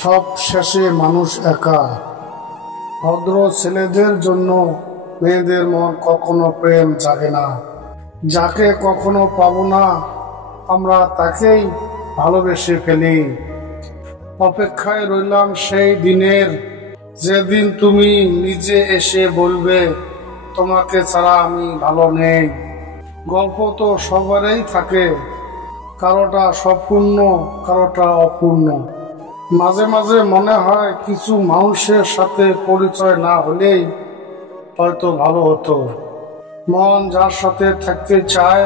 সব শেষে মানুষ একা। ভদ্র ছেলেদের জন্য মেয়েদের মন কখনো প্রেম জাগে না। যাকে কখনো পাবো না আমরা তাকেই ভালোবেসে ফেলি। অপেক্ষায় রইলাম সেই দিনের, যেদিন তুমি নিজে এসে বলবে তোমাকে ছাড়া আমি ভালো নেই। গল্প তো সবারই থাকে, কারোটা সম্পূর্ণ কারোটা অপূর্ণ। মাঝে মাঝে মনে হয় কিছু মানুষের সাথে পরিচয় না হলেই হয়তো ভালো হতো। মন যার সাথে থাকতে চায়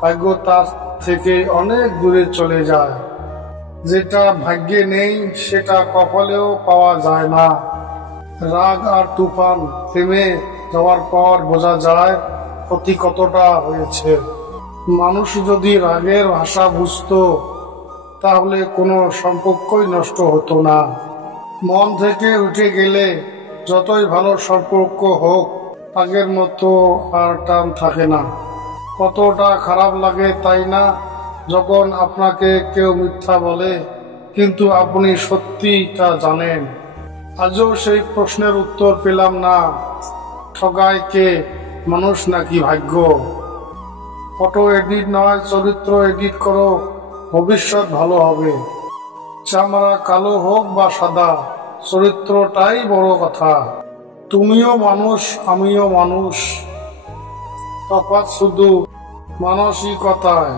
ভাগ্য তার থেকে অনেক দূরে চলে যায়। যেটা ভাগ্যে নেই সেটা কপালেও পাওয়া যায় না। রাগ আর তুফান থেমে যাওয়ার পর বোঝা যায় ক্ষতি কতটা হয়েছে। মানুষ যদি রাগের ভাষা বুঝতো তাহলে কোনো সম্পর্কই নষ্ট হতো না। মন থেকে উঠে গেলে যতই ভালো সম্পর্ক হোক আগের মতো আর টান থাকে না। কতটা খারাপ লাগে তাই না, যখন আপনাকে কেউ মিথ্যা বলে কিন্তু আপনি সত্যিটা জানেন। আজও সেই প্রশ্নের উত্তর পেলাম না, ঠগায় কে, মানুষ নাকি ভাগ্য? ফটো এডিট নয়, চরিত্র এডিট করো, ভবিষ্যৎ ভালো হবে। চামড়া কালো হোক বা সাদা, চরিত্রটাই বড় কথা। তুমিও মানুষ, আমিও মানুষ, তফাৎ শুধু মানসিকতায়।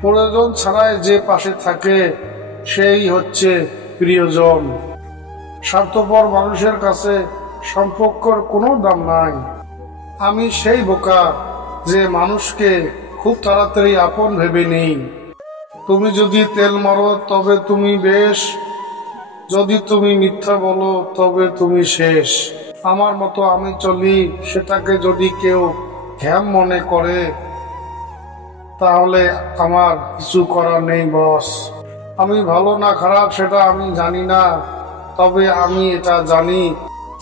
প্রয়োজন ছাড়াই যে পাশে থাকে সেই হচ্ছে প্রিয়জন। স্বার্থপর মানুষের কাছে সম্পর্কের কোনো দাম নাই। আমি সেই বোকা যে মানুষকে খুব তাড়াতাড়ি আপন ভেবে নেই। তুমি যদি তেল মারো তবে তুমি বেশ, যদি তুমি মিথ্যা বলো তবে তুমি শেষ। আমার মতো আমি চলি, সেটাকে যদি কেউ ঘ্যাম মনে করে তাহলে আমার কিছু করার নেই বস। আমি ভালো না খারাপ সেটা আমি জানি না, তবে আমি এটা জানি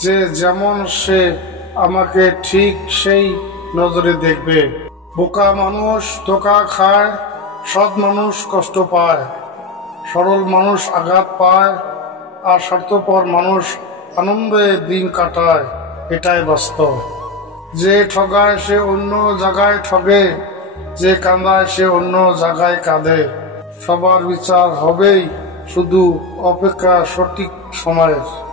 যে যেমন সে আমাকে ঠিক সেই নজরে দেখবে। বোকা মানুষ ধোঁকা খায়, সৎ মানুষ কষ্ট পায়, সরল মানুষ আঘাত পায়, আর স্বার্থপর মানুষ আনন্দে দিন কাটায়। এটাই বাস্তব। যে ঠগায় সে অন্য জায়গায় ঠগে, যে কাঁদায় সে অন্য জায়গায় কাঁদে। সবার বিচার হবেই, শুধু অপেক্ষা সঠিক সময়ের।